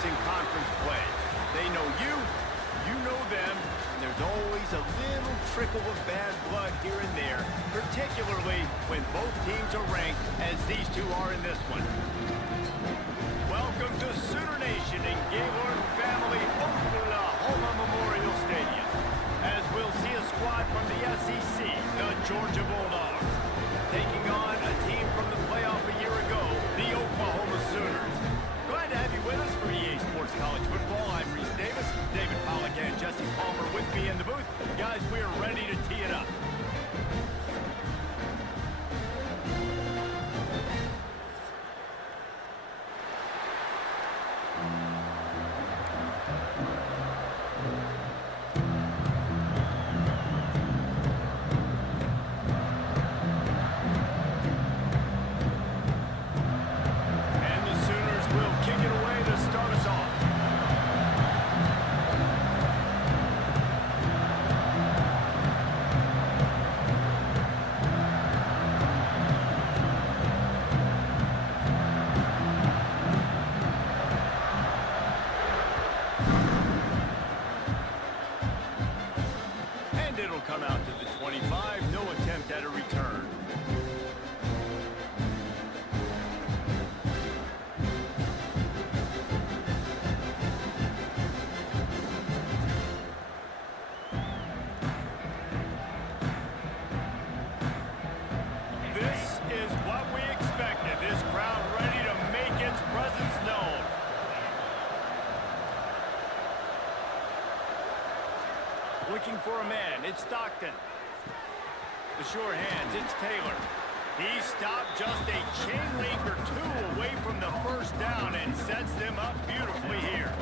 close in conference play. They know you, you know them, and there's always a little trickle of bad blood here and there, particularly when both teams are ranked as these two are in this one. Welcome to Sooner Nation and Gaylord Family Oklahoma Memorial Stadium, as we'll see a squad from the SEC, the Georgia Bulldogs, taking on a team from the playoff a year ago, the Oklahoma Sooners. Glad to have you with us for EA Sports College Football. I'm Reese Davis, David Pollack and Jesse Palmer with me in the booth. Guys, we are ready to tee it up. It'll come out to the 25, no attempt at a return. This is what we expected. This crowd ready to make its presence known. Looking for a man, it's Stockton. The sure hands, it's Taylor. He stopped just a chain link or two away from the first down and sets them up beautifully here.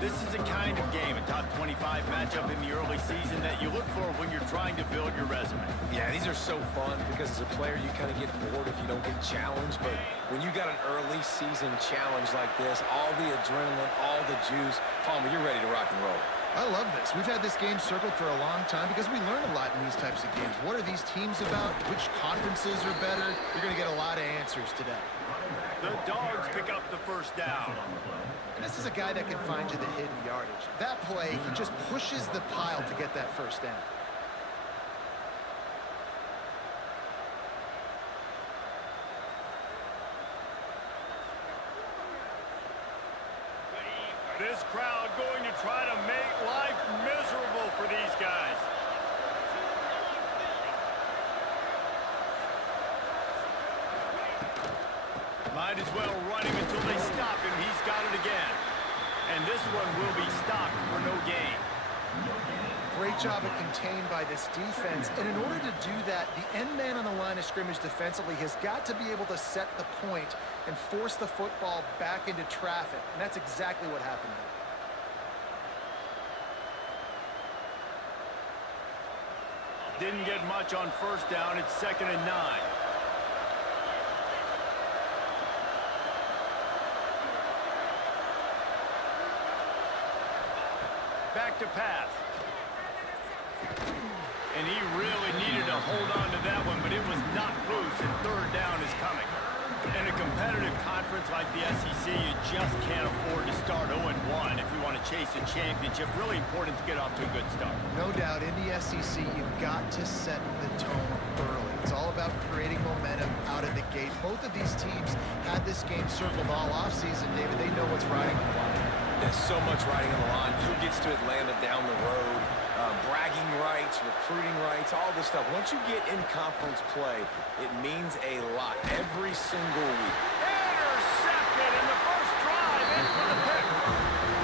This is the kind of game, a top 25 matchup in the early season, that you look for when you're trying to build your resume. Yeah, these are so fun because as a player you kind of get bored if you don't get challenged, but when you got an early season challenge like this, all the adrenaline, all the juice, Palmer, you're ready to rock and roll. I love this. We've had this game circled for a long time because we learn a lot in these types of games. What are these teams about? Which conferences are better? You're going to get a lot of answers today. The Dogs pick up the first down. And this is a guy that can find you the hidden yardage. That play, he just pushes the pile to get that first down. This crowd going to try to make life miserable for these guys. Might as well run him until they stop him. He's got it again. And this one will be stopped for no gain. Great job of contained by this defense. And in order to do that, the end man on the line of scrimmage defensively has got to be able to set the point and force the football back into traffic. And that's exactly what happened there. Didn't get much on first down. It's 2nd and 9. Back to pass. And he really needed to hold on to that one, but it was not loose, and 3rd down is coming. In a competitive conference like the SEC, you just can't afford to start 0-1 if you want to chase a championship. Really important to get off to a good start. No doubt, in the SEC, you've got to set the tone early. It's all about creating momentum out of the gate. Both of these teams had this game circled all offseason, David. They know what's riding on the line. There's so much riding on the line. Who gets to Atlanta down the road? Bragging rights, recruiting rights, all this stuff. Once you get in conference play, it means a lot every single week. Intercepted in the first drive. Ends with a pick.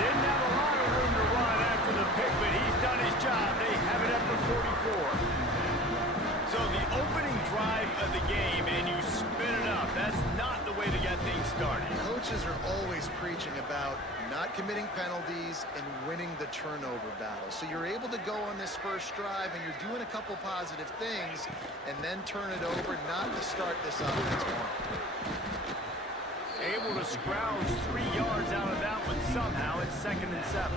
Didn't have a lot of room to run after the pick, but he's done his job. They have it at the 44. So the opening drive of the game, and you spin it up. That's not the way to get things started. Coaches are always preaching about not committing penalties and winning the turnover battle. So you're able to go on this first drive and you're doing a couple positive things and then turn it over, not to start this offense one. Able to scrounge 3 yards out of that one somehow. It's 2nd and 7.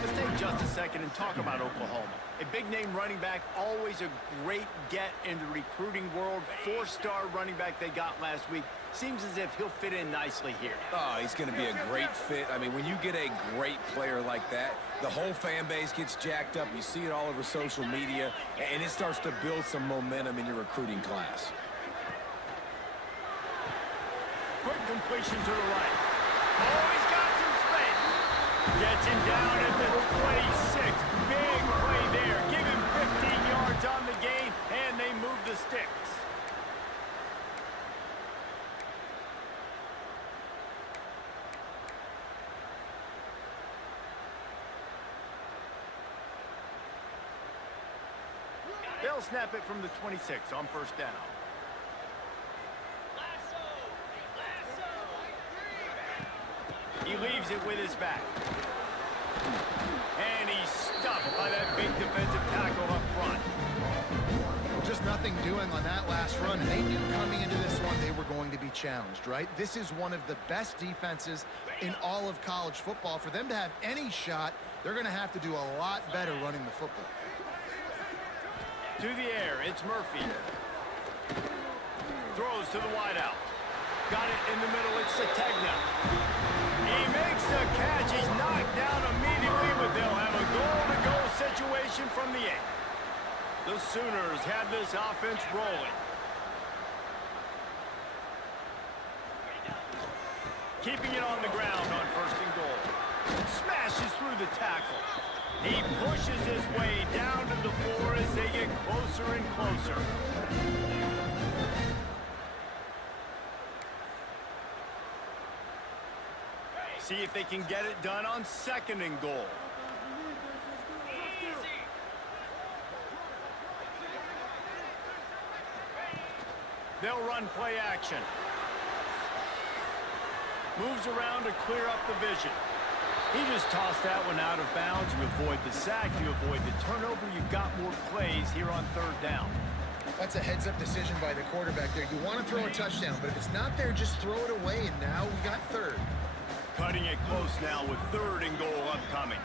Let's take just a second and talk about Oklahoma. A big-name running back, always a great get in the recruiting world. 4-star running back they got last week. Seems as if he'll fit in nicely here. Oh, he's going to be a great fit. I mean, when you get a great player like that, the whole fan base gets jacked up. You see it all over social media, and it starts to build some momentum in your recruiting class. Quick completion to the right. Oh, he's got some space. Gets him down at the 26. Big play there. Give him 15 yards on the gain, and they move the sticks. They'll snap it from the 26 on first down. He leaves it with his back. And he's stuffed by that big defensive tackle up front. Just nothing doing on that last run. And they knew coming into this one they were going to be challenged, right? This is one of the best defenses in all of college football. For them to have any shot, they're going to have to do a lot better running the football. To the air, it's Murphy. Throws to the wideout. Got it in the middle, it's Sategna. He makes the catch, he's knocked down immediately, but they'll have a goal-to-goal situation from the 8. The Sooners have this offense rolling. Keeping it on the ground on first and goal. Smashes through the tackle. He pushes his way down to the floor as they get closer and closer. See if they can get it done on second and goal. They'll run play action. Moves around to clear up the vision. He just tossed that one out of bounds. You avoid the sack, you avoid the turnover. You've got more plays here on third down. That's a heads-up decision by the quarterback there. You want to throw a touchdown, but if it's not there, just throw it away, and now we got third. Cutting it close now with third and goal upcoming.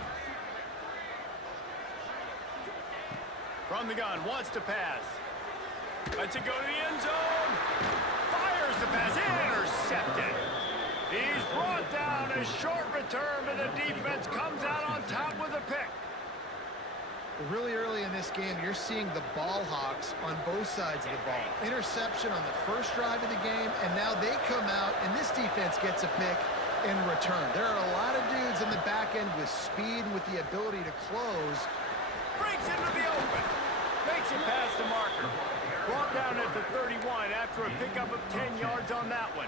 From the gun, wants to pass. Lets it go to the end zone. Fires the pass, intercepted. He's brought down, a short return, but the defense comes out on top with a pick. Really early in this game, you're seeing the ball hawks on both sides of the ball. Interception on the first drive of the game, and now they come out, and this defense gets a pick in return. There are a lot of dudes in the back end with speed and with the ability to close. Breaks into the open. Makes it past the marker. Brought down at the 31 after a pickup of 10 yards on that one.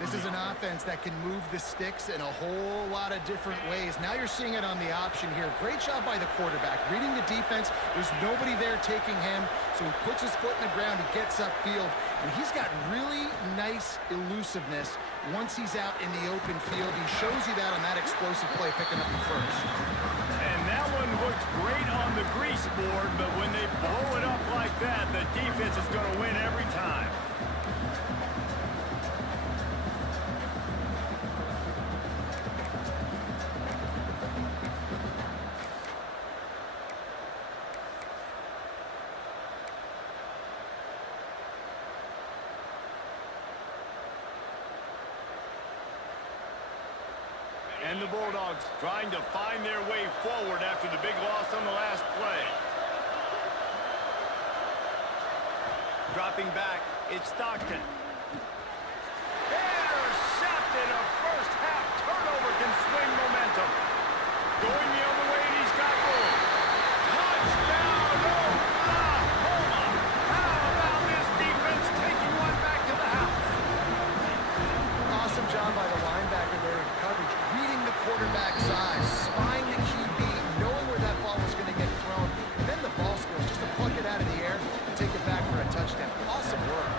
This is an offense that can move the sticks in a whole lot of different ways. Now you're seeing it on the option here. Great job by the quarterback. Reading the defense, there's nobody there taking him, so he puts his foot in the ground, he gets upfield, and he's got really nice elusiveness once he's out in the open field. He shows you that on that explosive play, picking up the first. And that one looked great on the grease board, but when they blow it up like that, the defense is going to win every time. And the Bulldogs trying to find their way forward after the big loss on the last play. Dropping back, it's Stockton. Intercepted, a first half turnover can swing momentum. Going the other way, and he's got room. Touchdown, Oklahoma! How about this defense taking one back to the house? Awesome job by the linebacker there in coverage, reading the quarterback size, spying the QB, knowing where that ball was going to get thrown, and then the ball skills just to pluck it out of the air and take it back for a touchdown. Awesome work.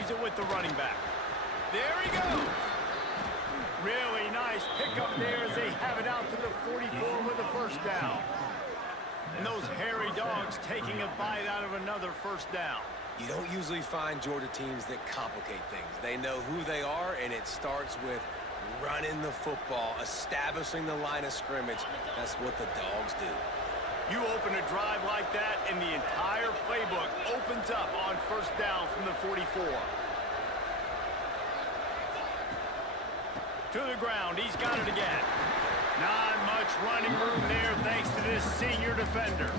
leaves it with the running back. There he goes. Really nice pickup there as they have it out to the 44 with a first down. And those hairy dogs taking a bite out of another first down. You don't usually find Georgia teams that complicate things. They know who they are, and it starts with running the football, establishing the line of scrimmage. That's what the dogs do. You open a drive like that, and the entire playbook opens up on first down from the 44. To the ground, he's got it again. Not much running room there thanks to this senior defender.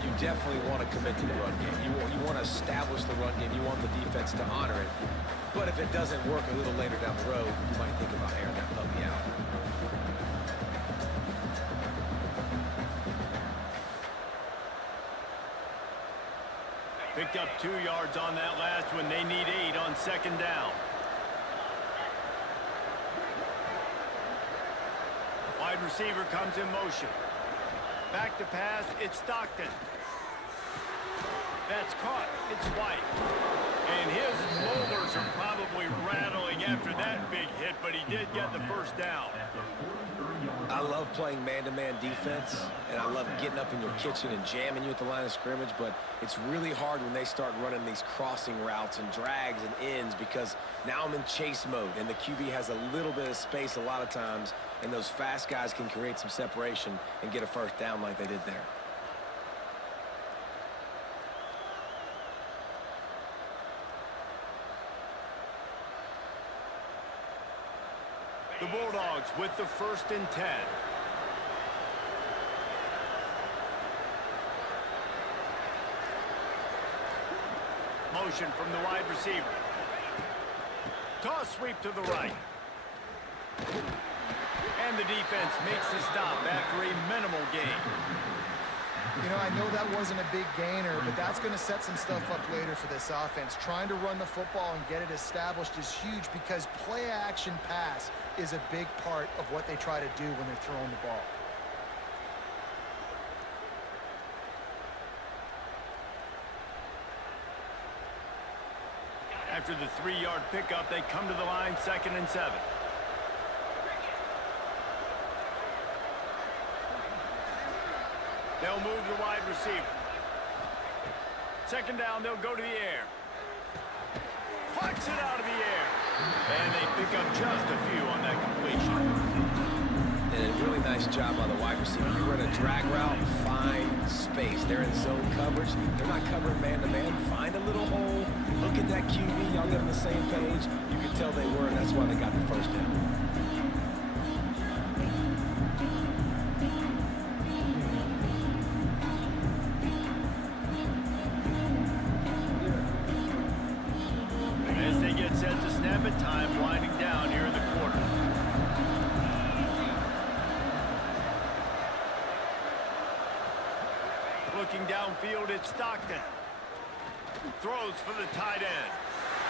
You definitely want to commit to the run game. You want to establish the run game. You want the defense to honor it. But if it doesn't work a little later down the road, you might think about airing that puppy out. Picked up 2 yards on that last one. They need 8 on second down. Wide receiver comes in motion. Back to pass, it's Stockton. That's caught, it's White. And his molars are probably rattling after that big hit, but he did get the first down. I love playing man-to-man defense, and I love getting up in your kitchen and jamming you at the line of scrimmage, but it's really hard when they start running these crossing routes and drags and ends because now I'm in chase mode, and the QB has a little bit of space a lot of times, and those fast guys can create some separation and get a first down like they did there. The Bulldogs with the 1st and 10. Motion from the wide receiver. Toss sweep to the right. And the defense makes the stop after a minimal gain. You know, I know that wasn't a big gainer, but that's going to set some stuff up later for this offense. Trying to run the football and get it established is huge because play-action pass is a big part of what they try to do when they're throwing the ball. After the 3-yard pickup, they come to the line, 2nd and 7. They'll move the wide receiver. 2nd down, they'll go to the air. Plucks it out of the air. And they pick up just a few on that completion. And a really nice job by the wide receiver. You run a drag route, find space. They're in zone coverage. They're not covering man-to-man. Find a little hole. Look at that QB. Y'all get on the same page. You can tell they were, and that's why they got the first down. As they get set to snap it, time winding down here in the quarter. Looking downfield, it's Stockton. Throws for the tight end.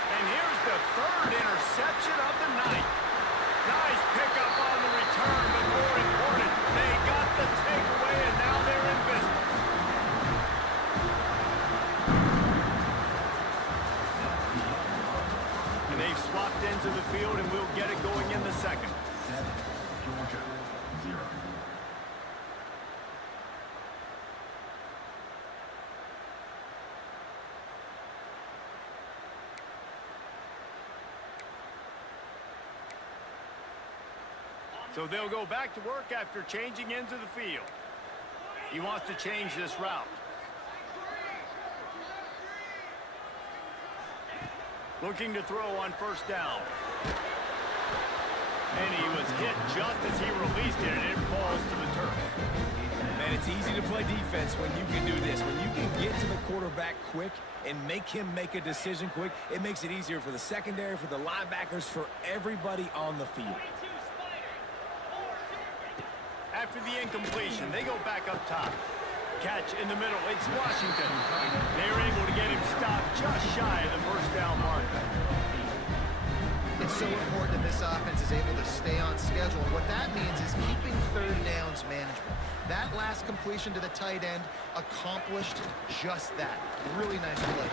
And here's the 3rd interception of the night. Nice pickup on the return, but more important, they got the takeaway, and now they're in business. And they've swapped ends of the field, and we'll get it going in the 2nd. Georgia, 0. So they'll go back to work after changing into the field. He wants to change this route. Looking to throw on 1st down. And he was hit just as he released it, and it falls to the turf. Man, it's easy to play defense when you can do this. When you can get to the quarterback quick and make him make a decision quick, it makes it easier for the secondary, for the linebackers, for everybody on the field. After the incompletion, they go back up top. Catch in the middle, it's Washington. They're able to get him stopped just shy of the 1st down marker. It's so important that this offense is able to stay on schedule. What that means is keeping 3rd downs manageable. That last completion to the tight end accomplished just that. Really nice play.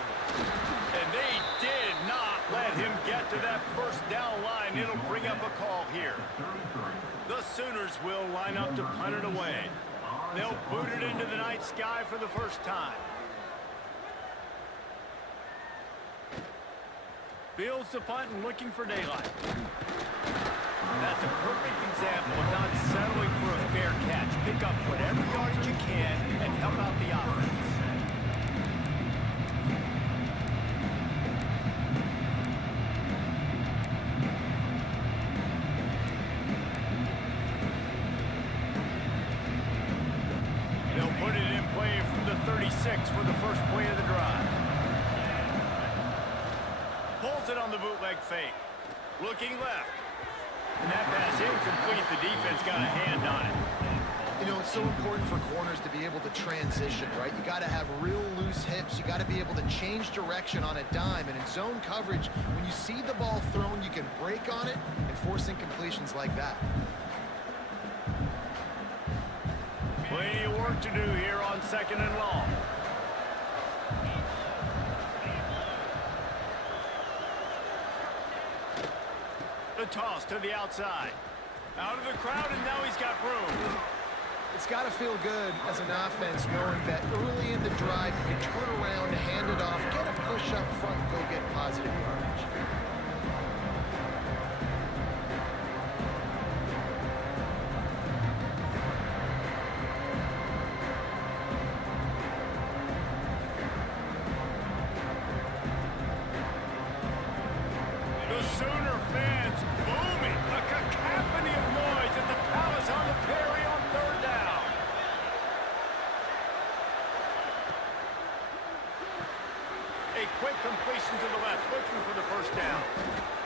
And they did not Let him get to that first down line. It'll bring up a call here. The Sooners will line up to punt it away. They'll boot it into the night sky for the first time. Fields the punt and looking for daylight. That's a perfect example of not settling for a fair catch. Pick up whatever yardage you can and help out the offense. They'll put it in play from the 36 for the first play of the drive. Pulls it on the bootleg fake. Looking left. And that pass incomplete. The defense got a hand on it. You know, it's so important for corners to be able to transition, right? You got to have real loose hips. You got to be able to change direction on a dime. And in zone coverage, when you see the ball thrown, you can break on it and force incompletions like that. Plenty of work to do here on 2nd and long. The toss to the outside. Out of the crowd, and now he's got room. It's got to feel good as an offense knowing that early in the drive you can turn around, hand it off, get a push up front, go get positive yardage. The Sooner fans booming. A cacophony of noise at the Palace on the Perry on 3rd down. A quick completion to the left, looking for the first down.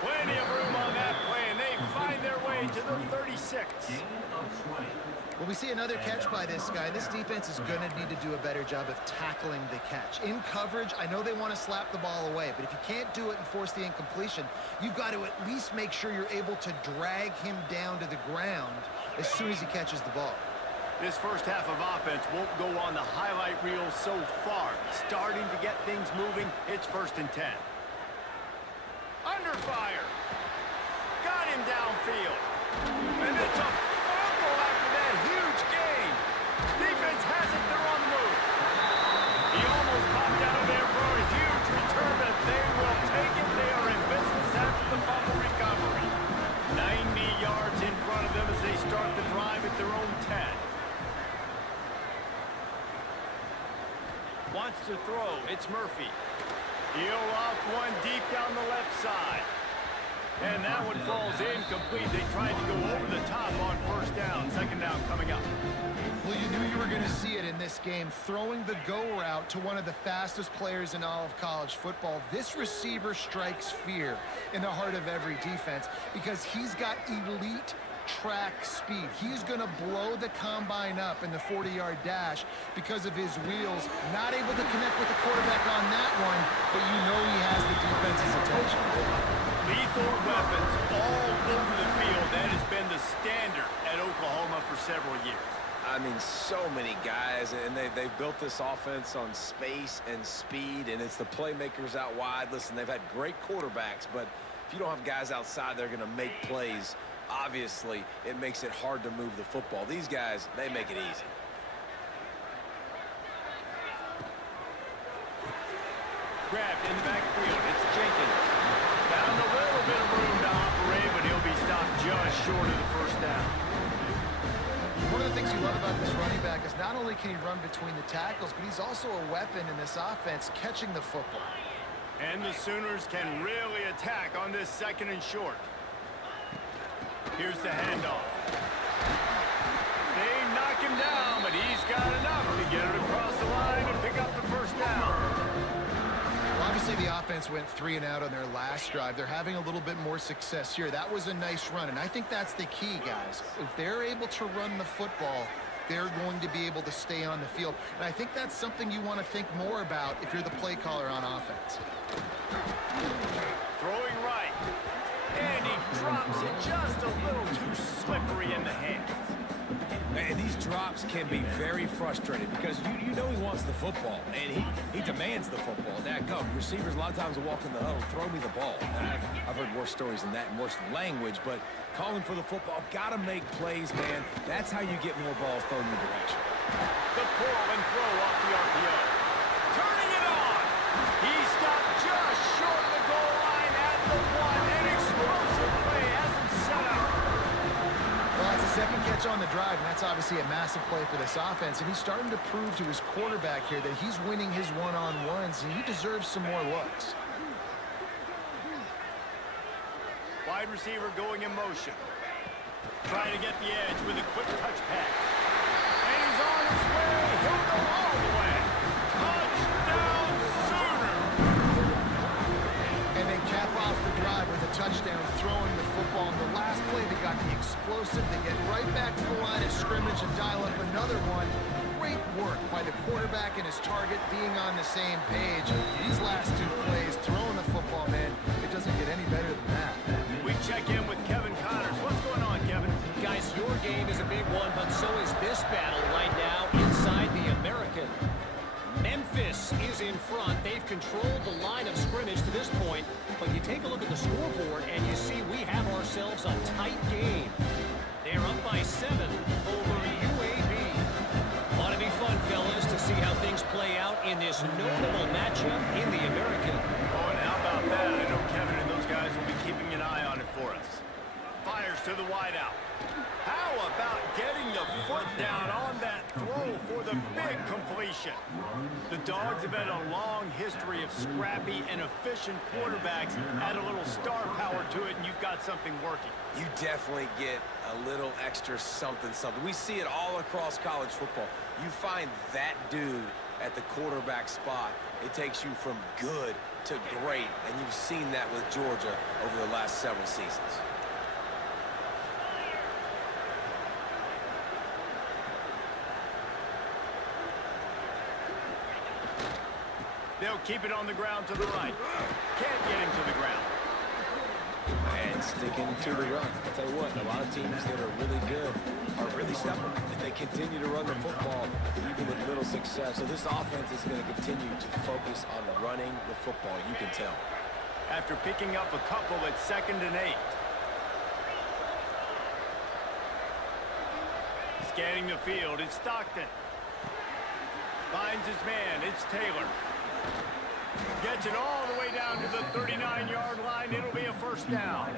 Plenty of room on that play, and they find their way to the 36. When we see another catch by this guy, this defense is going to need to do a better job of tackling the catch. In coverage, I know they want to slap the ball away, but if you can't do it and force the incompletion, you've got to at least make sure you're able to drag him down to the ground as soon as he catches the ball. This first half of offense won't go on the highlight reel so far. Starting to get things moving, it's 1st and 10. Under fire. Got him downfield. And it's a fumble after that huge gain. Defense has it, they're on the move. He almost popped out of there for a huge return, but they will take it. They are in business after the fumble recovery. 90 yards in front of them as they start the drive at their own 10. Wants to throw. It's Murphy. He'll loft one deep down the left side. And that one falls incomplete. They tried to go over the top on 1st down. 2nd down coming up. Well, you knew you were going to see it in this game. Throwing the go route to one of the fastest players in all of college football. This receiver strikes fear in the heart of every defense because he's got elite track speed. He's going to blow the combine up in the 40-yard dash because of his wheels. Not able to connect with the quarterback on that one, but you know he has the defense's attention. Lethal weapons all over the field. That has been the standard at Oklahoma for several years. I mean, so many guys, and they've built this offense on space and speed, and it's the playmakers out wide. Listen, they've had great quarterbacks, but if you don't have guys outside, they're going to make plays. Obviously, it makes it hard to move the football. These guys, they make it easy. Grabbed in the backfield. It's Jenkins. Found a little bit of room to operate, but he'll be stopped just short of the 1st down. One of the things you love about this running back is not only can he run between the tackles, but he's also a weapon in this offense catching the football. And the Sooners can really attack on this 2nd and short. Here's the handoff. They knock him down, but he's got enough to get it across the line and pick up the 1st down. Well, obviously, the offense went 3 and out on their last drive. They're having a little bit more success here. That was a nice run, and I think that's the key, guys. If they're able to run the football, they're going to be able to stay on the field. And I think that's something you want to think more about if you're the play caller on offense. Throwing right. And he drops it just a little too slippery in the hands. And these drops can be very frustrating because you know he wants the football, and he demands the football. That go. Receivers a lot of times will walk in the huddle, throw me the ball. And I've heard worse stories than that and worse language, but calling for the football, got to make plays, man. That's how you get more balls thrown in your direction. The pull and throw off the RPO. Turning it on. He stopped just short of the goal line at the one. An explosive play has him set up. Well, it's a second catch on the drive, and that's obviously a massive play for this offense. And he's starting to prove to his quarterback here that he's winning his one-on-ones, and he deserves some more looks. Wide receiver going in motion. Trying to get the edge with a quick touch pass. And he's on his way. He'll go all the way. Touchdown Sooner. And they cap off the drive with a touchdown, throwing the football. In the last play, they got the explosive. They get right back to the line of scrimmage and dial up another one. Great work by the quarterback and his target being on the same page. These last two plays, throwing the football, man, it doesn't get any better than that. We check in with Kevin Connors. What's going on, Kevin? Guys, your game is a big one, but so is this battle right now inside the American. Memphis is in front. They've controlled the line of scrimmage to this point, but you take a look at the scoreboard and you see we have ourselves a tight game. They're up by 7 over UAB. Ought to be fun, fellas, to see how things play out in this notable matchup in the American. Oh, and how about that? I know Kevin and those guys will be keeping an eye on it for us. Fires to the wideout. How about getting the foot down on that throw for the big completion? The Dogs have had a long history of scrappy and efficient quarterbacks. Add a little star power to it, and you've got something working. You definitely get a little extra something. We see it all across college football. You find that dude at the quarterback spot, it takes you from good to great, and you've seen that with Georgia over the last several seasons. They'll keep it on the ground to the right. Can't get him to the ground. And sticking to the run. I'll tell you what, a lot of teams that are really good are really stubborn. And they continue to run the football even with little success. So this offense is going to continue to focus on running the football, you can tell. After picking up a couple at 2nd and 8. Scanning the field, it's Stockton. Finds his man, it's Taylor. Gets it all the way down to the 39-yard line. It'll be a first down.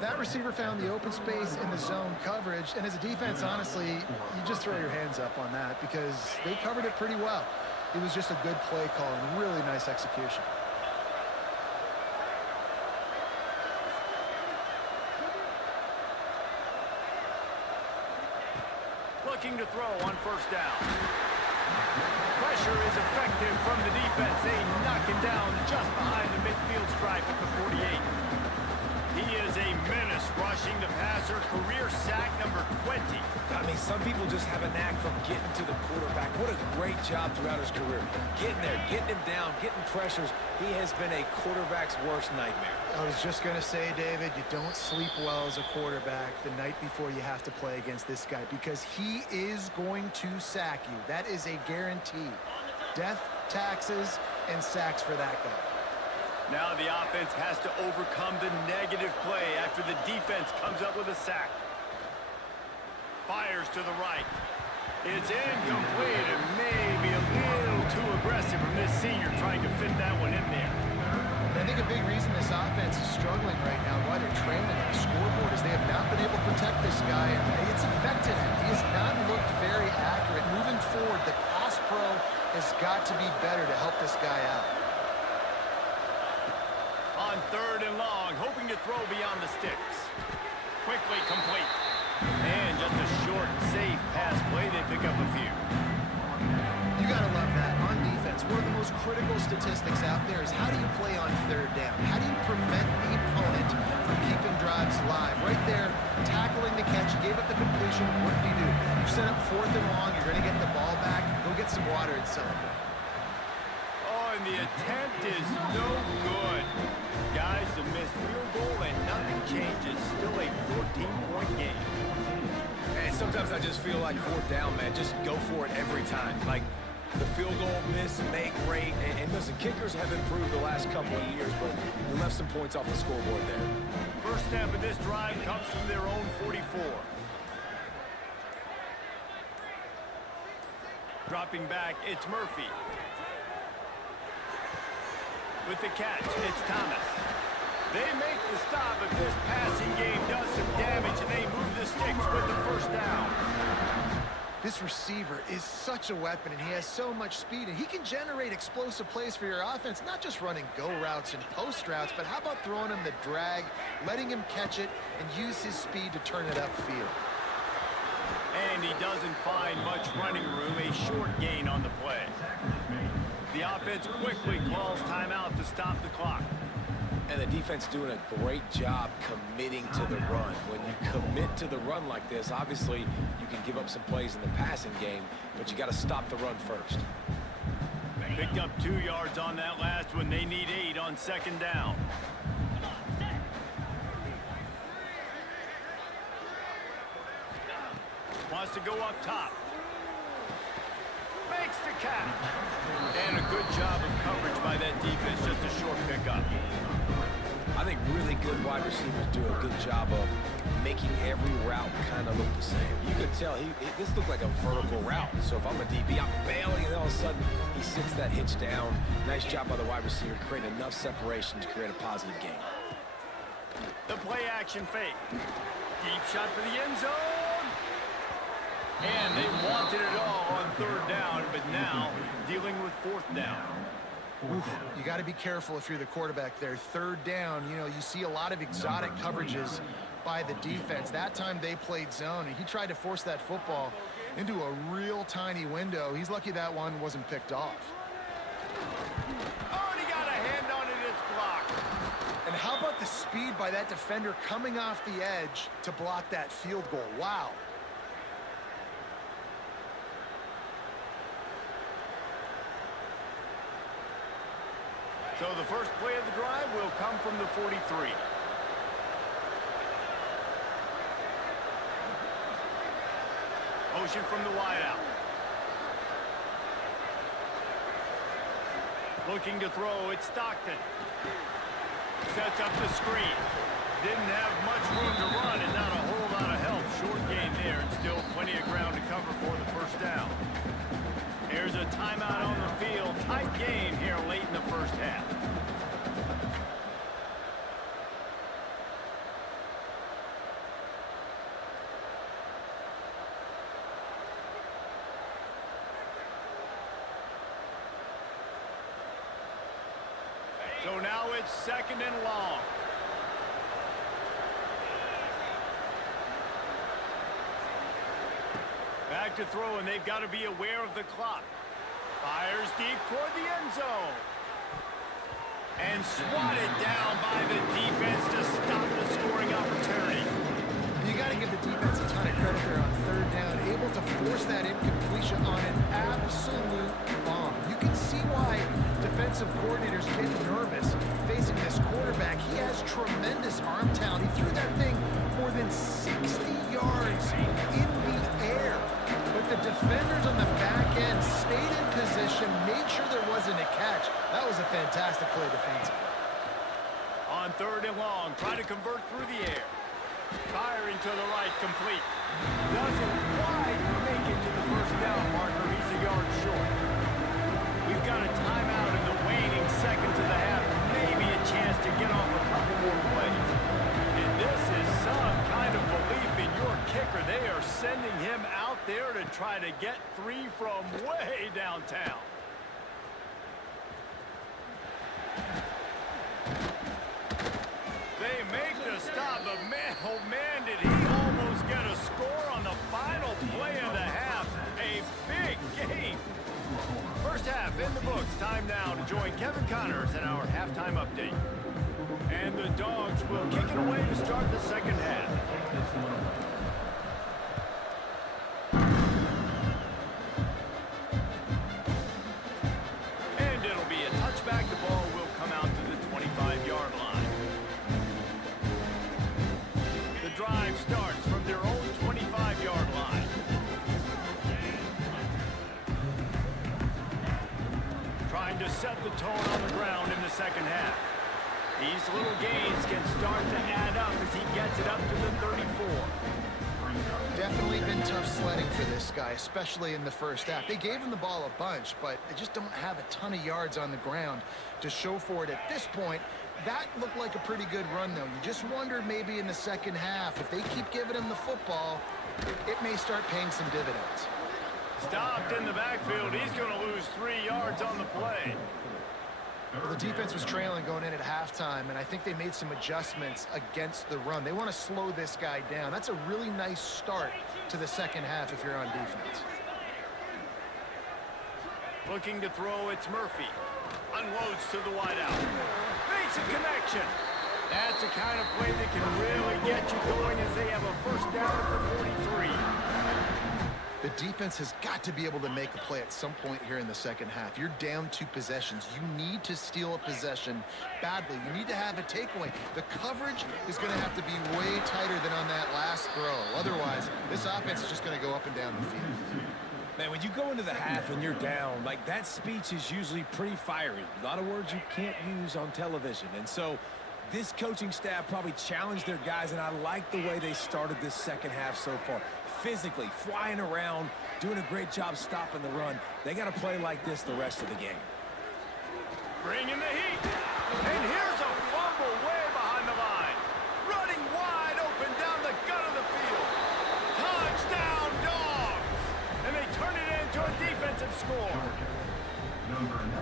That receiver found the open space in the zone coverage, and as a defense, honestly, you just throw your hands up on that because they covered it pretty well. It was just a good play call and really nice execution. Looking to throw on first down. Pressure is effective from the defense. They knock him down just behind the midfield stripe at the 48. He is a menace rushing the passer. Career sack number 20. I mean, some people just have a knack for getting to the quarterback. What a great job throughout his career. Getting there, getting him down, getting pressures. He has been a quarterback's worst nightmare. I was just going to say, David, you don't sleep well as a quarterback the night before you have to play against this guy because he is going to sack you. That is a guarantee. Death, taxes, and sacks for that guy. Now the offense has to overcome the negative play after the defense comes up with a sack. Fires to the right. It's incomplete and maybe a little too aggressive from this senior trying to fit that one in there. I think a big reason this offense is struggling right now, why they're trailing on the scoreboard, is they have not been able to protect this guy, and it's affected him. He has not looked very accurate. Moving forward, the pass pro has got to be better to help this guy out. On 3rd and long, hoping to throw beyond the sticks. Quickly complete. And just a short, safe pass play. They pick up a few. You got to love that. On defense, one of the most critical statistics out there is how do you play on 3rd down? How do you prevent the opponent from keeping drives live? Right there, tackling the catch. You gave up the completion. What do? You set up 4th and long. You're going to get the ball back. Go get some water and celebrate. Oh, and the attempt is no good. Guys, a missed field goal and nothing changes. Still a 14-point game. And sometimes I just feel like fourth down, man, just go for it every time. Like, the field goal miss, make rate, and listen, kickers have improved the last couple of years, but they left some points off the scoreboard there. First snap of this drive comes from their own 44. Dropping back, it's Murphy. With the catch, it's Thomas. They make the stop, but this passing game does some damage, and they move the sticks with the first down. This receiver is such a weapon, and he has so much speed, and he can generate explosive plays for your offense, not just running go routes and post routes, but how about throwing him the drag, letting him catch it, and use his speed to turn it upfield. And he doesn't find much running room, a short gain on the play. The offense quickly calls timeout to stop the clock. And the defense doing a great job committing to the run. When you commit to the run like this, obviously you can give up some plays in the passing game, but you got to stop the run first. Picked up 2 yards on that last one. They need 8 on second down. Wants to go up top. Makes the catch. And a good job of coverage by that defense. Just a short pickup. I think really good wide receivers do a good job of making every route kind of look the same. You could tell this looked like a vertical route. So if I'm a DB, I'm bailing, and all of a sudden he sits that hitch down. Nice job by the wide receiver, creating enough separation to create a positive gain. The play action fake. Deep shot for the end zone. And they wanted it all on third down, but now dealing with fourth down. Oof, you got to be careful if you're the quarterback there. Third down, you know, you see a lot of exotic coverages by the defense. That time they played zone, and he tried to force that football into a real tiny window. He's lucky that one wasn't picked off. Oh, and he got a hand on it. It's blocked. And how about the speed by that defender coming off the edge to block that field goal? Wow. So the first play of the drive will come from the 43. Motion from the wideout. Looking to throw, it's Stockton. Sets up the screen. Didn't have much room to run and not a whole lot of help. Short gain there and still plenty of ground to cover for the first down. There's a timeout on the field. Tight game here late in the first half. So now it's second and long. Back to throw, and they've got to be aware of the clock. Fires deep toward the end zone. And swatted down by the defense to stop the scoring opportunity. You got to give the defense a ton of credit there on third down. Able to force that incompletion on an absolute bomb. You can see why defensive coordinators get nervous facing this quarterback. He has tremendous arm talent. He threw that thing more than 60 yards in the air. But the defenders on the back end stayed in position, made sure there wasn't a catch. That was a fantastic play defensively. On third and long, try to convert through the air. Firing to the right, complete. Doesn't quite make it to the first down marker. He's a yard short. We've got a timeout in the waning seconds of the half. Maybe a chance to get off a couple more plays. And this is some kind of belief in your kicker. They are sending him out there to try to get 3 from way downtown. They make the stop, but man, oh man, did he almost get a score on the final play of the half. A big game. First half in the books. Time now to join Kevin Connors in our halftime update. And the Dogs will kick it away to start the second half. And it'll be a touchback. The ball will come out to the 25-yard line. The drive starts from their own 25-yard line. looking to set the tone on the ground in the second half. These little gains can start to add up as he gets it up to the 34. Definitely been tough sledding for this guy, especially in the first half. They gave him the ball a bunch, but they just don't have a ton of yards on the ground to show for it at this point. That looked like a pretty good run, though. You just wondered maybe in the second half, if they keep giving him the football, it may start paying some dividends. Stopped in the backfield. He's going to lose 3 yards on the play. Well, the defense was trailing going in at halftime, and I think they made some adjustments against the run. They want to slow this guy down. That's a really nice start to the second half if you're on defense. Looking to throw, it's Murphy. Unloads to the wideout. Makes a connection. That's the kind of play that can really get you going as they have a first down at the 43. The defense has got to be able to make a play at some point here in the second half. You're down 2 possessions. You need to steal a possession badly. You need to have a takeaway. The coverage is going to have to be way tighter than on that last throw. Otherwise, this offense is just going to go up and down the field. Man, when you go into the half and you're down, like, that speech is usually pretty fiery. A lot of words you can't use on television. And so this coaching staff probably challenged their guys, and I like the way they started this second half so far. Physically, flying around, doing a great job stopping the run. They got to play like this the rest of the game. Bringing the heat. And here's a fumble way behind the line. Running wide open down the gut of the field. Touchdown, Dogs! And they turn it into a defensive score.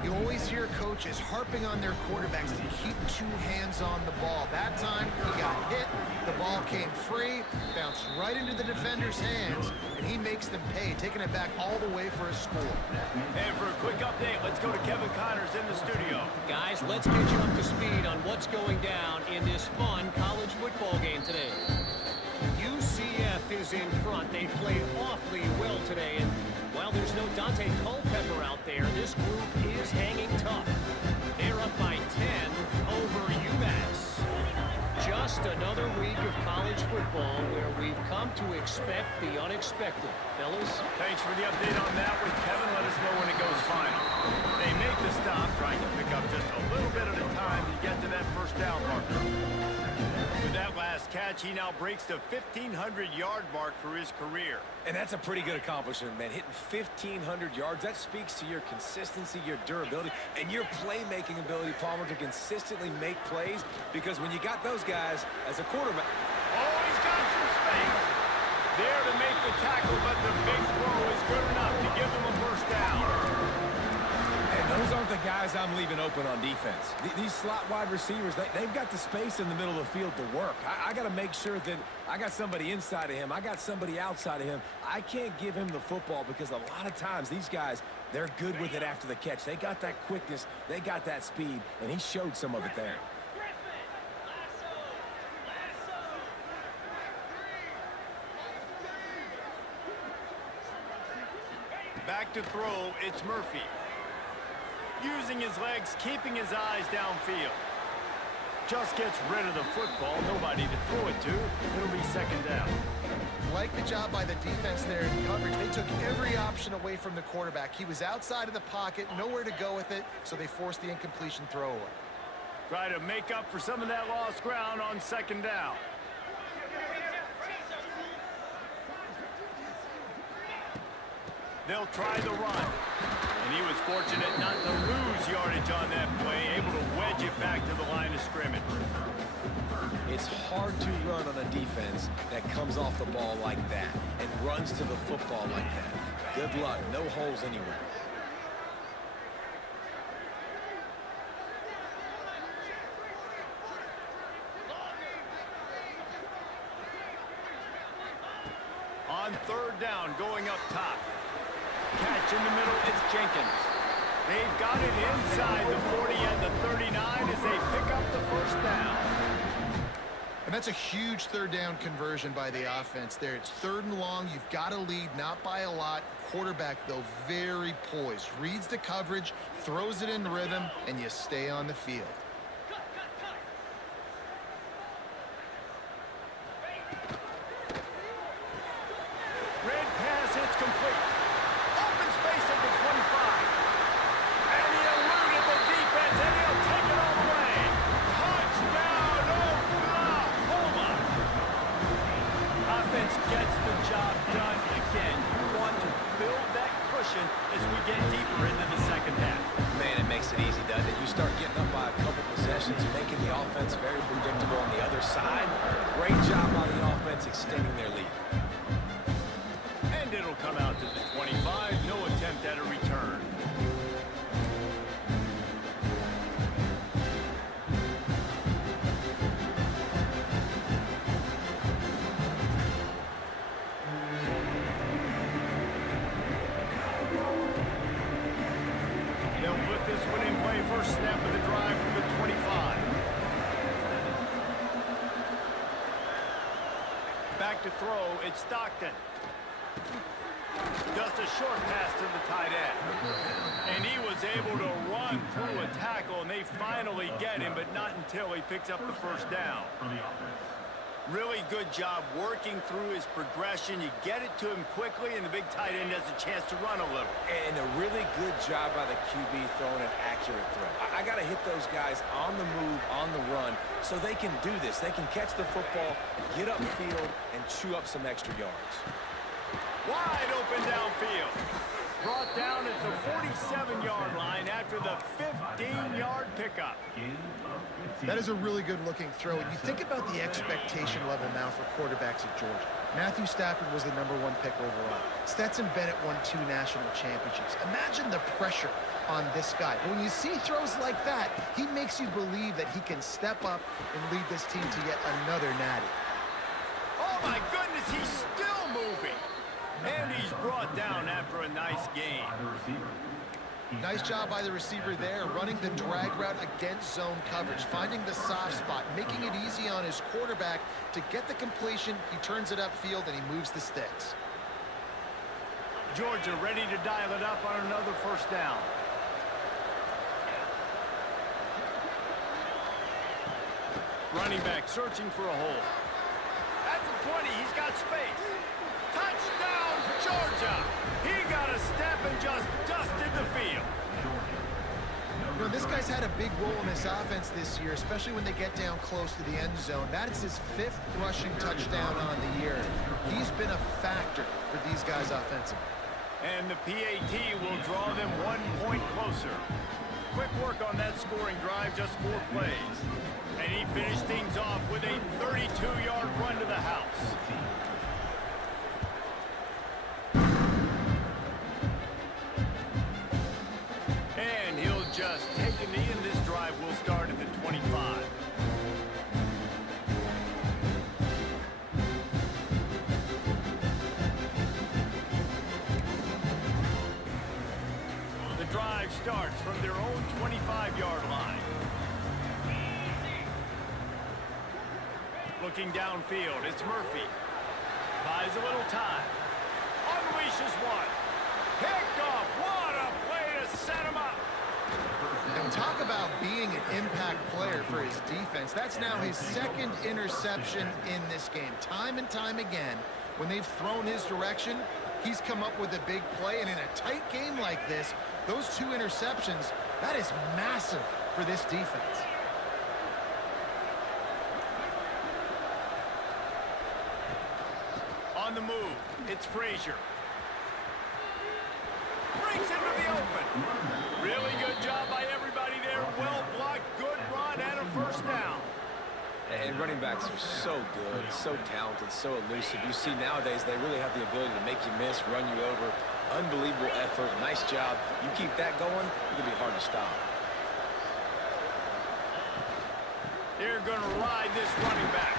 You always hear coaches harping on their quarterbacks to keep 2 hands on the ball. That time, he got hit, the ball came free, bounced right into the defender's hands, and he makes them pay, taking it back all the way for a score. And for a quick update, let's go to Kevin Connors in the studio. Guys, let's get you up to speed on what's going down in this fun college football game today. UCF is in front. They played awfully well today, and while there's no Dante Culpepper out there, this group is hanging tough. They're up by 10 over UMass. Just another week of college football where we've come to expect the unexpected. Fellas? Thanks for the update on that with Kevin. Let us know when it goes final. They make the stop, trying to pick up just a little bit at a time to get to that first down marker. With that last catch, he now breaks the 1,500-yard mark for his career. And that's a pretty good accomplishment, man. Hitting 1,500 yards, that speaks to your consistency, your durability, and your playmaking ability, Palmer, to consistently make plays, because when you got those guys as a quarterback... Oh, he's got some space. There to make the tackle, but the big throw is good enough to give them a first down. And those aren't the guys I'm leaving open on defense. These slot wide receivers, they've got the space in the middle of the field to work. I got to make sure that I got somebody inside of him. I got somebody outside of him. I can't give him the football because a lot of times these guys, they're good with it after the catch. They got that quickness. They got that speed, and he showed some of it there. Back to throw, it's Murphy. Using his legs, keeping his eyes downfield. Just gets rid of the football. Nobody to throw it to. It'll be second down. Like the job by the defense there in coverage. They took every option away from the quarterback. He was outside of the pocket, nowhere to go with it, so they forced the incompletion throw away. Try to make up for some of that lost ground on second down. They'll try the run. And he was fortunate not to lose yardage on that play, able to wedge it back to the line of scrimmage. It's hard to run on a defense that comes off the ball like that and runs to the football like that. Good luck. No holes anywhere. On third down, going up top. Catch in the middle, it's Jenkins. They've got it inside the 40 and the 39 as they pick up the first down. And that's a huge third down conversion by the offense there. It's 3rd and long. You've got to lead, not by a lot. Quarterback, though, very poised. Reads the coverage, throws it in rhythm, and you stay on the field. Red pass, it's complete. Open space at the 25. And he eluded start getting up by a couple possessions, making the offense very predictable on the other side. Great job by the offense extending their lead. And it'll come out to the 25. No attempt at a return. They'll put this one in play. First snap of the drive from the 25. Back to throw. It's Stockton. Just a short pass to the tight end. And he was able to run through a tackle, and they finally get him, but not until he picks up the first down. Really good job working through his progression. You get it to him quickly, and the big tight end has a chance to run a little. And a really good job by the QB throwing an accurate throw. I got to hit those guys on the move, on the run, so they can do this. They can catch the football, get upfield, and chew up some extra yards. Wide open downfield. Brought down at the 47-yard line after the 15-yard pickup. That is a really good-looking throw. And you think about the expectation level now for quarterbacks at Georgia. Matthew Stafford was the #1 pick overall. Stetson Bennett won 2 national championships. Imagine the pressure on this guy. When you see throws like that, he makes you believe that he can step up and lead this team to yet another natty. Oh, my goodness, he's still moving. And he's brought down after a nice gain. Nice job by the receiver there, running the drag route against zone coverage, finding the soft spot, making it easy on his quarterback to get the completion. He turns it upfield, and he moves the sticks. Georgia ready to dial it up on another first down. Running back searching for a hole. At the 20, he's got space. Touchdown, Georgia! He got a step and just dusted the field. You know, this guy's had a big role in this offense this year, especially when they get down close to the end zone. That is his 5th rushing touchdown on the year. He's been a factor for these guys offensively. And the PAT will draw them 1 point closer. Quick work on that scoring drive, just 4 plays. And he finished things off with a 32-yard run to the house. And he'll just take a knee, and this drive will start at the 25. The drive starts from their own 25-yard line. Looking downfield, it's Murphy. Buys a little time. Unleashes one. Picked off. What a play to set him up. And talk about being an impact player for his defense. That's now his 2nd interception in this game. Time and time again, when they've thrown his direction, he's come up with a big play. And in a tight game like this, those 2 interceptions, that is massive for this defense. On the move, it's Frazier. Breaks into the open. Really good job by everybody there. Well blocked, good run, and a first down. And running backs are so good, so talented, so elusive. You see nowadays they really have the ability to make you miss, run you over. Unbelievable effort. Nice job. You keep that going, it'll be hard to stop. They're going to ride this running back.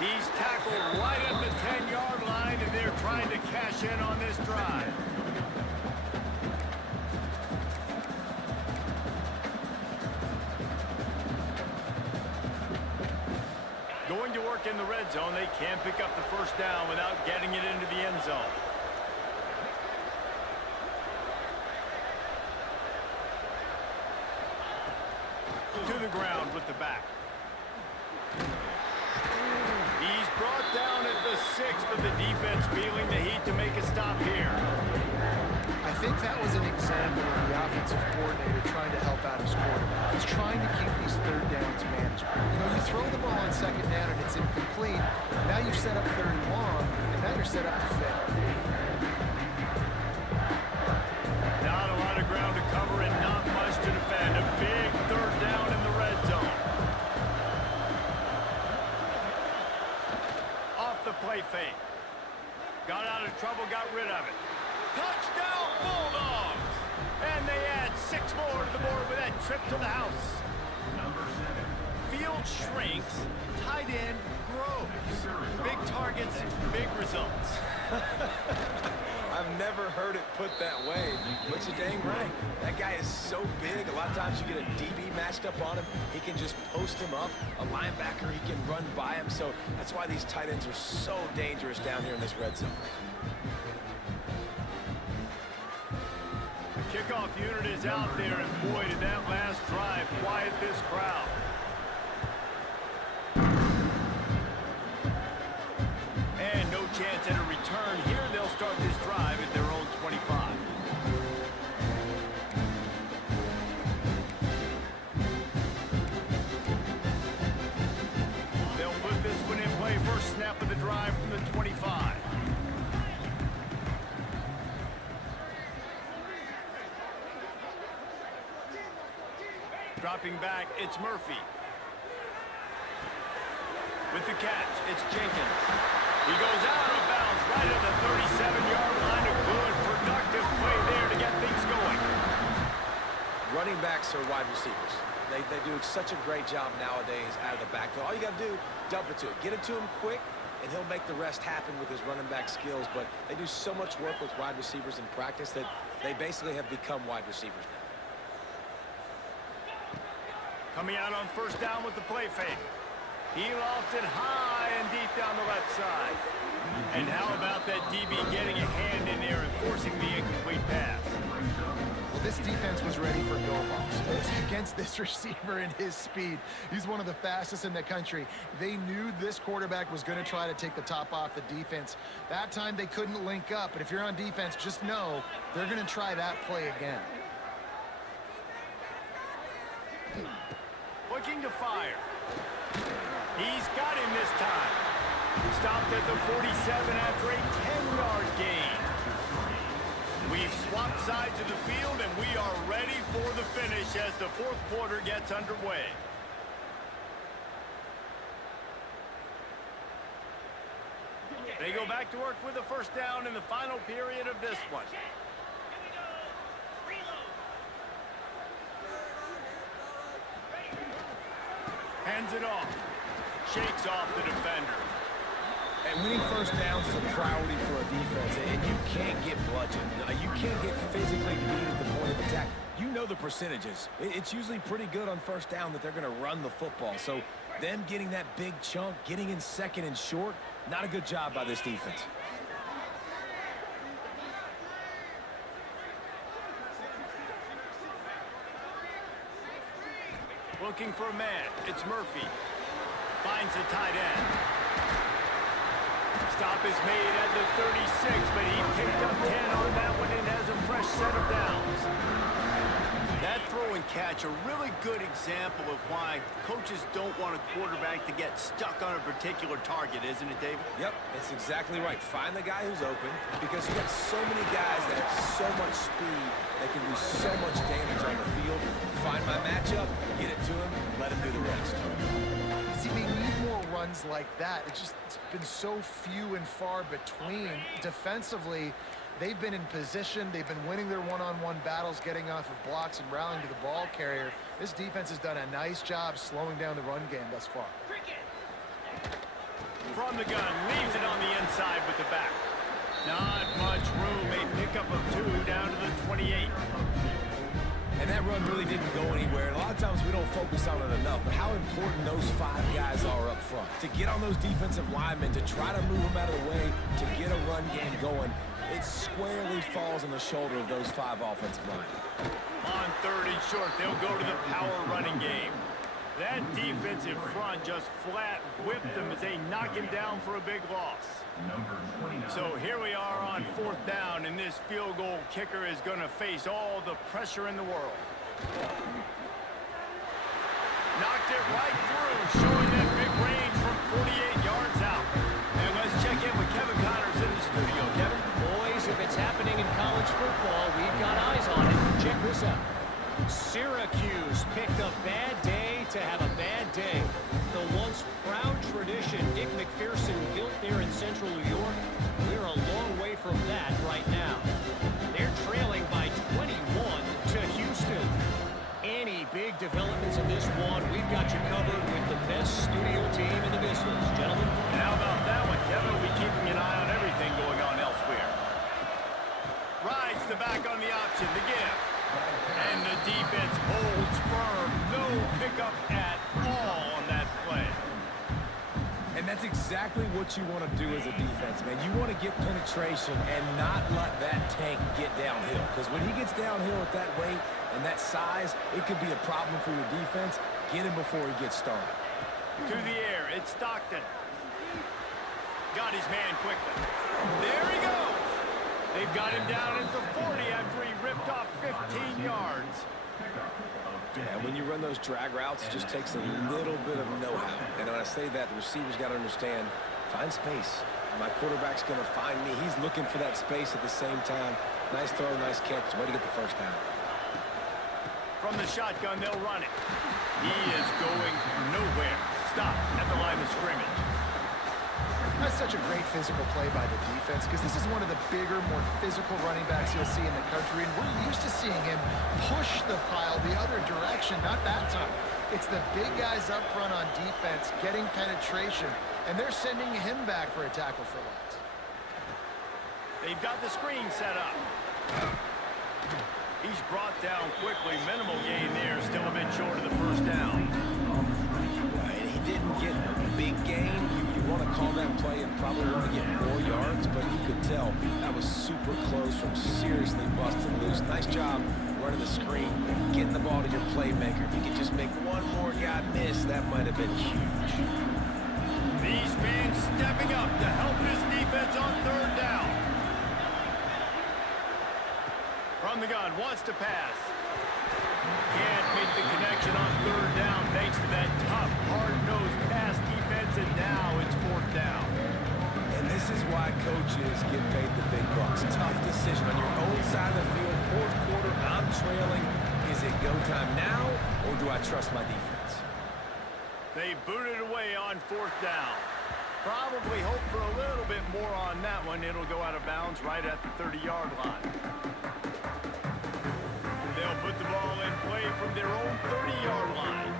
He's tackled right at the 10-yard line, and they're trying to cash in on this drive. Going to work in the red zone. They can't pick up the first down without getting it into the end zone. To the ground with the back. He's brought down at the 6, but the defense feeling the heat to make a stop here. I think that was an example of the offensive coordinator trying to help out his quarterback. He's trying to keep these 3rd downs manageable. You know, you throw the ball on 2nd down and it's incomplete. Now you've set up 3rd and long, and now you're set up to fail. Not a lot of ground to cover and not much to defend. A big 3rd trip to the house. Number 7. Field shrinks, tight end grows. Big targets, big results. I've never heard it put that way, but you're dang right. That guy is so big. A lot of times you get a DB matched up on him. He can just post him up. A linebacker, he can run by him. So that's why these tight ends are so dangerous down here in this red zone. The kickoff unit is out there, and boy, did that last drive quiet this crowd. And no chance at a return here. They'll start this drive at their own 25. They'll put this one in play. First snap of the drive from the 25. Dropping back, it's Murphy. With the catch, it's Jenkins. He goes out of bounds right at the 37-yard line. A good, productive play there to get things going. Running backs are wide receivers. They do such a great job nowadays out of the backfield. All you got to do, dump it to him. Get it to him quick, and he'll make the rest happen with his running back skills. But they do so much work with wide receivers in practice that they basically have become wide receivers now. Coming out on first down with the play fake. He lofts it high and deep down the left side. And how about that DB getting a hand in there and forcing the incomplete pass? Well, this defense was ready for go balls against this receiver and his speed. He's one of the fastest in the country. They knew this quarterback was going to try to take the top off the defense. That time they couldn't link up, but if you're on defense, just know they're going to try that play again. Looking to fire. He's got him this time. Stopped at the 47 after a 10-yard gain. We've swapped sides of the field, and we are ready for the finish as the fourth quarter gets underway. They go back to work with a first down in the final period of this one. Hands it off. Shakes off the defender. And winning first downs is a priority for a defense, and you can't get bludgeoned. You can't get physically beat at the point of attack. You know the percentages. It's usually pretty good on first down that they're going to run the football. So them getting that big chunk, getting in second and short, not a good job by this defense. Looking for a man. It's Murphy. Finds the tight end. Stop is made at the 36, but he picked up 10 on that one and has a fresh set of downs. That throw and catch, a really good example of why coaches don't want a quarterback to get stuck on a particular target, isn't it, David? Yep, that's exactly right. Find the guy who's open, because you got so many guys that have so much speed that can do so much damage on the field. Find my matchup, get it to him, let him do the rest. See, they need more runs like that. It's been so few and far between. Defensively, they've been in position. They've been winning their one-on-one battles, getting off of blocks and rallying to the ball carrier. This defense has done a nice job slowing down the run game thus far. From the gun, leaves it on the inside with the back. Not much room. A pickup of 2 down to the 28. And that run really didn't go anywhere. And a lot of times we don't focus on it enough, but how important those 5 guys are up front. To get on those defensive linemen, to try to move them out of the way, to get a run game going, it squarely falls on the shoulder of those 5 offensive linemen. On 3rd and short, they'll go to the power running game. That defensive front just flat whipped them as they knock him down for a big loss. So here we are on 4th down, and this field goal kicker is going to face all the pressure in the world. Knocked it right through, showing that big range from 48 yards out. And let's check in with Kevin Connors in the studio. Kevin? Boys, if it's happening in college football, we've got eyes on it. Check this out. Syracuse picked a bad day to have a bad day. The once proud tradition Dick McPherson built there in central New York, we're a long way from that right now. They're trailing by 21 to Houston. Any big thoughts on this one? We've got you covered with the best studio team in the business, gentlemen. And how about that one, Kevin? We'll be keeping an eye on everything going on elsewhere. Rides the back on the option, the give. And the defense holds firm. No pickup at all on that play. And that's exactly what you want to do as a defense, man. You want to get penetration and not let that tank get downhill. Because when he gets downhill with that weight and that size, it could be a problem for your defense. Get him before he gets started. To the air, it's Stockton. Got his man quickly. There he goes. They've got him down at the 40 after he ripped off 15 yards. Yeah, when you run those drag routes, it just takes a little bit of know-how. And when I say that, the receiver's got to understand, find space. My quarterback's going to find me. He's looking for that space at the same time. Nice throw, nice catch. Way to get the first down. From the shotgun, they'll run it. He is going nowhere. Stop at the line of scrimmage. That's such a great physical play by the defense because this is one of the bigger, more physical running backs you'll see in the country, and we're used to seeing him push the pile the other direction. Not that time. It's the big guys up front on defense getting penetration, and they're sending him back for a tackle for loss. They've got the screen set up. He's brought down quickly. Minimal gain there. Still a bit short of the first down. Right, he didn't get a big gain. You want to call that play and probably want to get more yards, but you could tell that was super close from seriously busting loose. Nice job running the screen, getting the ball to your playmaker. If you could just make one more guy miss, that might have been huge. These men stepping up to help this defense on third down. From the gun, wants to pass. Can't make the connection on third down thanks to that tough, hard-nosed pass defense, and now it's fourth down. And this is why coaches get paid the big bucks. Tough decision on your own side of the field. Fourth quarter, I'm trailing. Is it go time now, or do I trust my defense? They booted away on fourth down. Probably hope for a little bit more on that one. It'll go out of bounds right at the 30-yard line. They'll put the ball in play from their own 30-yard line.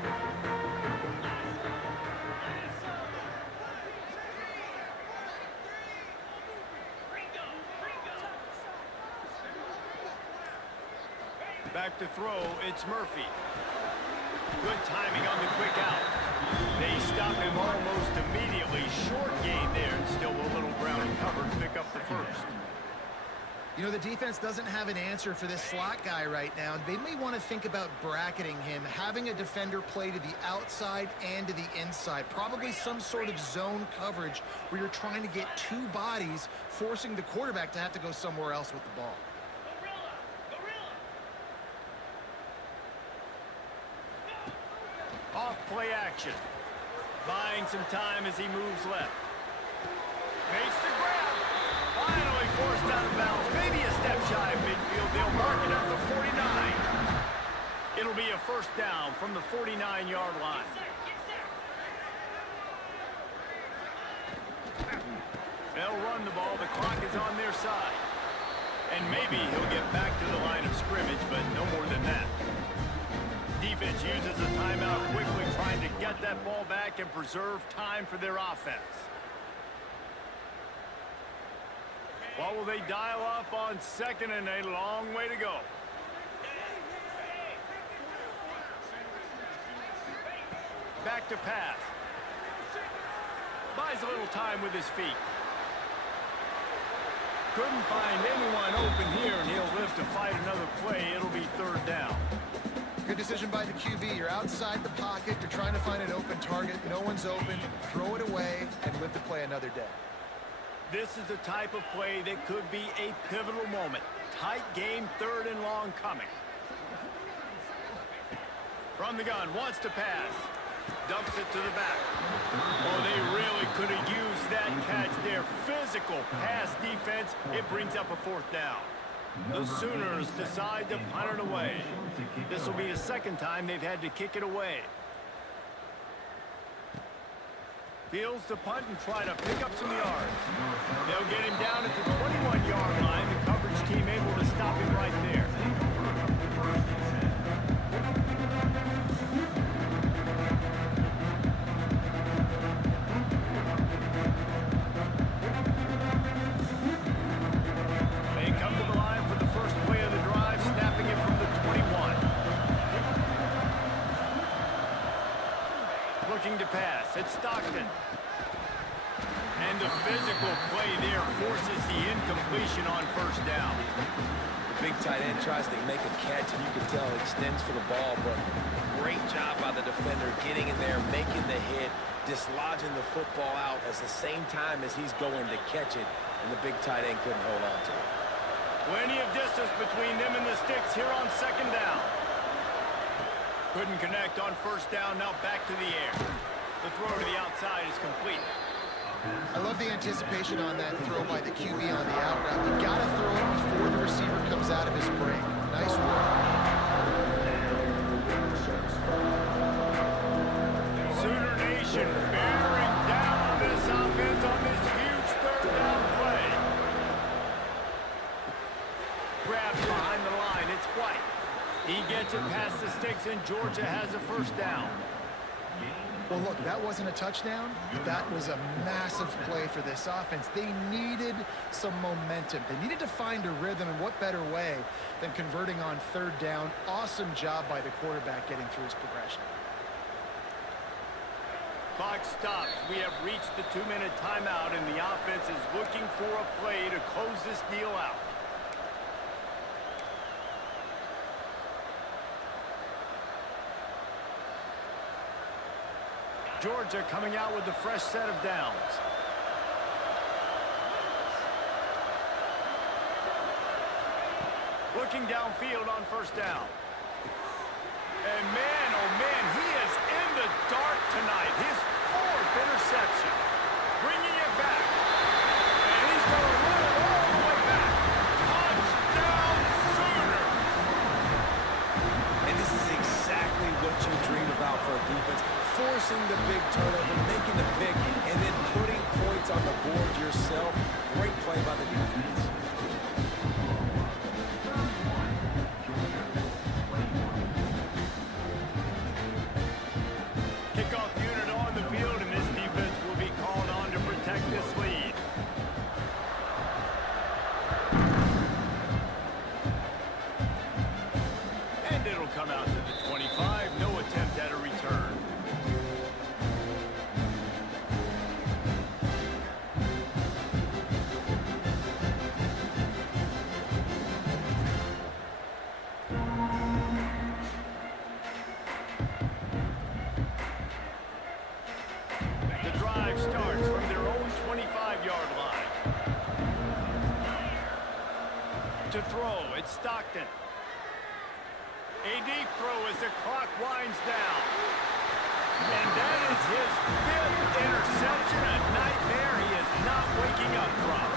Back to throw, it's Murphy. Good timing on the quick out. They stop him almost immediately. Short gain there, and still a little ground covered. Pick up the first. You know, the defense doesn't have an answer for this slot guy right now. They may want to think about bracketing him, having a defender play to the outside and to the inside. Probably some sort of zone coverage where you're trying to get two bodies, forcing the quarterback to have to go somewhere else with the ball. Off play action. Buying some time as he moves left. Makes the grab. Finally forced out of bounds. Maybe a step shy of midfield. They'll mark it at the 49. It'll be a first down from the 49-yard line. They'll run the ball. The clock is on their side. And maybe he'll get back to the line of scrimmage, but no more than that. Defense uses a timeout quickly, trying to get that ball back and preserve time for their offense. What will they dial up on second and a long way to go? Back to pass. Buys a little time with his feet. Couldn't find anyone open here, and he'll live to fight another play. It'll be third down. Good decision by the QB. You're outside the pocket. You're trying to find an open target. No one's open. Throw it away and live to play another day. This is the type of play that could be a pivotal moment. Tight game, third and long coming. From the gun, wants to pass. Dumps it to the back. Oh, they really could have used that catch there. Physical pass defense. It brings up a fourth down. The Sooners decide to punt it away. This will be the second time they've had to kick it away. Fields the punt and try to pick up some yards. They'll get him down at the 21-yard line. The coverage team able to stop him right there. Looking to pass. It's Stockton. And the physical play there forces the incompletion on first down. The big tight end tries to make a catch, and you can tell he extends for the ball, but great job by the defender getting in there, making the hit, dislodging the football out at the same time as he's going to catch it, and the big tight end couldn't hold on to it. Plenty of distance between them and the sticks here on second down. Couldn't connect on first down, now back to the air. The throw to the outside is complete. I love the anticipation on that throw by the QB on the out route. You got to throw it before the receiver comes out of his break. Nice work. Sooner Nation bearing down on this offense on this huge third down play. Grabs behind the line. It's White. He gets it past the sticks, and Georgia has a first down. Well, look, that wasn't a touchdown, but that was a massive play for this offense. They needed some momentum. They needed to find a rhythm, and what better way than converting on third down. Awesome job by the quarterback getting through his progression. Clock stops. We have reached the 2-minute timeout, and the offense is looking for a play to close this deal out. Georgia coming out with a fresh set of downs. Looking downfield on first down. And man, oh man, he is in the dark tonight. His 4th interception. Bringing it back. And he's going to run it all the way back. Touchdown Sooners! And this is exactly what you dream about for a defense. Forcing the big turnover, making the pick, and then putting points on the board yourself. Great play by the defense. Kickoff unit on the field, and this defense will be called on to protect this lead. And it'll come out to the 25. No attempt at a return. The drive starts from their own 25-yard line. To throw, it's Stockton. A deep throw as the clock winds down. And that is his 5th interception, a nightmare he is not waking up from.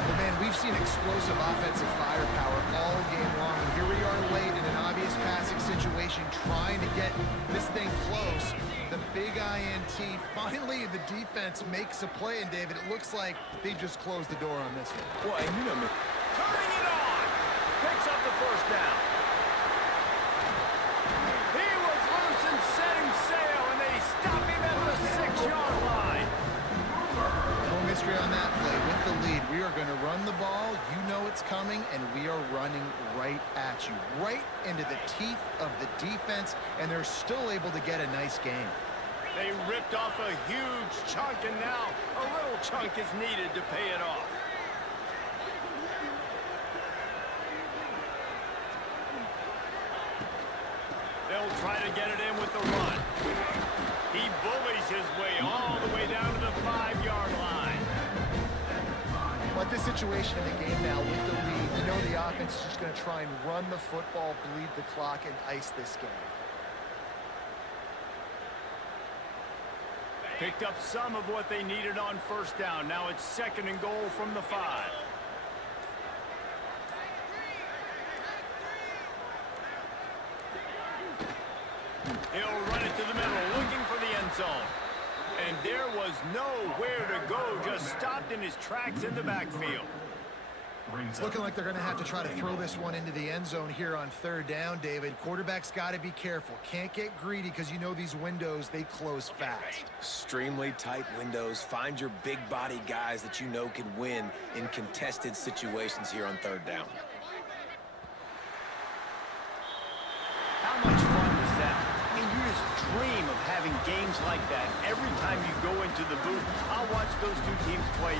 Well, man, we've seen explosive offensive firepower all game long. And here we are late in an obvious passing situation, trying to get this thing close. The big INT. Finally, the defense makes a play, and David, it looks like they just closed the door on this one. Well, and you know me. Turning it on. Picks up the first down. He was loose and setting sail, and they stop him at the 6-yard line. No mystery on that play. With the lead, we are going to run the ball. You know it's coming, and we are running right at you, right into the teeth of the defense, and they're still able to get a nice game. They ripped off a huge chunk, and now a little chunk is needed to pay it off. They'll try to get it in with the run. He bullies his way all the way down to the 5-yard line. But this situation in the game now with the lead, you know the offense is just going to try and run the football, bleed the clock, and ice this game. Picked up some of what they needed on first down. Now it's 2nd and goal from the 5. He'll run it to the middle, looking for the end zone. And there was nowhere to go, just stopped in his tracks in the backfield. It's looking like they're going to have to try to throw this one into the end zone here on third down, David. Quarterback's got to be careful. Can't get greedy because you know these windows, they close fast. Extremely tight windows. Find your big body guys that you know can win in contested situations here on third down. How much fun was that? I mean, you just dream of having games games like that, every time you go into the booth, I'll watch those two teams play